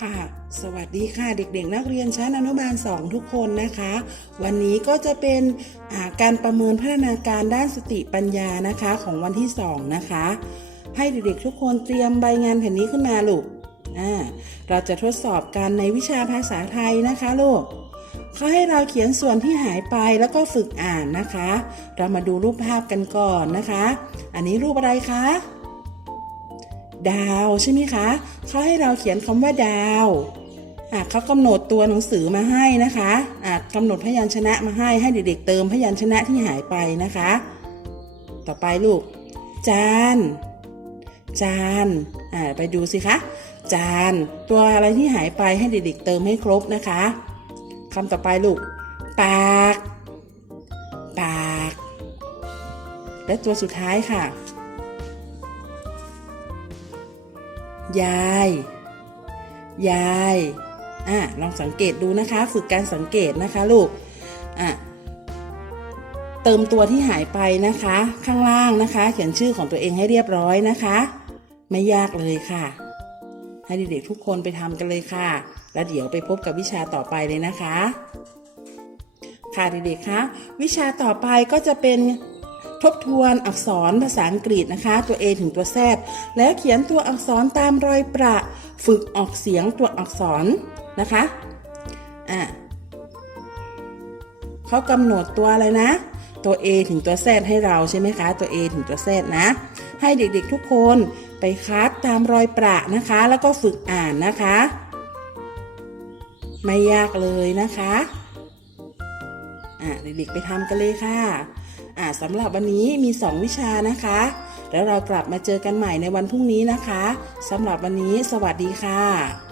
ค่ะสวัสดีค่ะเด็กๆ นักเรียนชั้นอนุบาล 2 ทุกคนนะคะ วันนี้ก็จะเป็นาการประเมินพัฒนาการด้านสติปัญญานะคะของวันที่ 2 นะคะ ให้เด็กๆทุกคนเตรียมใบงานแผ่นนี้ขึ้นมาลูกเราจะทดสอบกันในวิชาภาษาไทยนะคะลูกเขาให้เราเขียนส่วนที่หายไปแล้วก็ฝึกอ่านนะคะ เรามาดูรูปภาพกันก่อนนะคะ อันนี้รูปอะไรคะ ดาวใช่ไหมคะเขาให้เราเขียนคำว่าดาวอะเขากำหนดตัวหนังสือมาให้นะคะอะกำหนดพยัญชนะมาให้ให้เด็กๆเติมพยัญชนะที่หายไปนะคะ ต่อไปลูก จาน จานอ่าไปดูสิคะ จาน ตัวอะไรที่หายไปให้เด็กๆเติมให้ครบนะคะคำต่อไปลูก ปาก ปาก และตัวสุดท้ายค่ะ ยาย ยายอะลองสังเกตดูนะคะ ฝึกการสังเกตนะคะลูกอะเติมตัวที่หายไปนะคะ ข้างล่างนะคะ เขียนชื่อของตัวเองให้เรียบร้อยนะคะ ไม่ยากเลยค่ะ ให้เด็กๆทุกคนไปทำกันเลยค่ะ แล้วเดี๋ยวไปพบกับวิชาต่อไปเลยนะคะ ค่ะเด็กๆคะวิชาต่อไปก็จะเป็น ทบทวนอักษรภาษาอังกฤษนะคะ ตัว A ถึงตัว Z แล้วเขียนตัวอักษรตามรอยประ ฝึกออกเสียงตัวอักษรนะคะอะเขากำหนดตัวอะไรนะ ตัว A ถึงตัว Z ให้เราใช่ไหมคะตัว A ถึงตัว Z นะ ให้เด็กๆทุกคนไปคัดตามรอยประนะคะ แล้วก็ฝึกอ่านนะคะ ไม่ยากเลยนะคะ อะเด็กๆไปทำกันเลยค่ะอะสำหรับวันนี้มี 2 วิชานะคะ แล้วเรากลับมาเจอกันใหม่ในวันพรุ่งนี้นะคะสำหรับวันนี้สวัสดีค่ะ